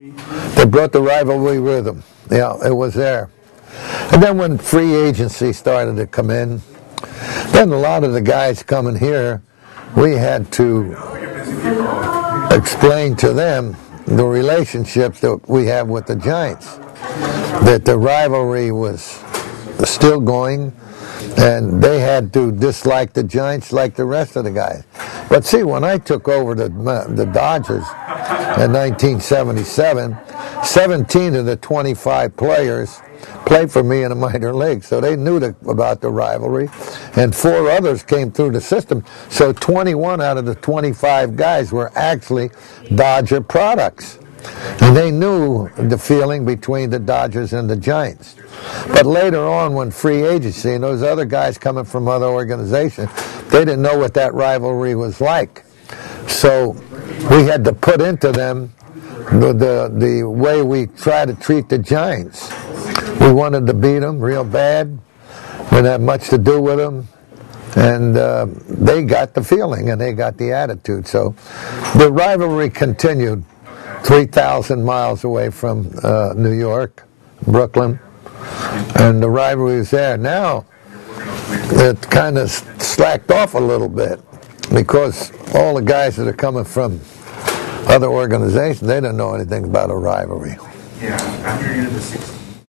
They brought the rivalry with them. Yeah, it was there. And then when free agency started to come in, then a lot of the guys coming here, we had to explain to them the relationships that we have with the Giants, that the rivalry was still going, and they had to dislike the Giants like the rest of the guys. But see, when I took over the Dodgers in 1977, 17 of the 25 players played for me in the minor leagues, so they knew about the rivalry, and 4 others came through the system. So 21 out of the 25 guys were actually Dodger products, and they knew the feeling between the Dodgers and the Giants. But later on, when free agency and those other guys coming from other organizations, they didn't know what that rivalry was like. So we had to put into them the way we try to treat the Giants. We wanted to beat them real bad. We didn't have much to do with them. And they got the feeling and they got the attitude. So the rivalry continued 3,000 miles away from New York, Brooklyn. And the rivalry was there. Now, it kind of slacked off a little bit because all the guys that are coming from other organizations, they don't know anything about a rivalry. Yeah, after the 60s.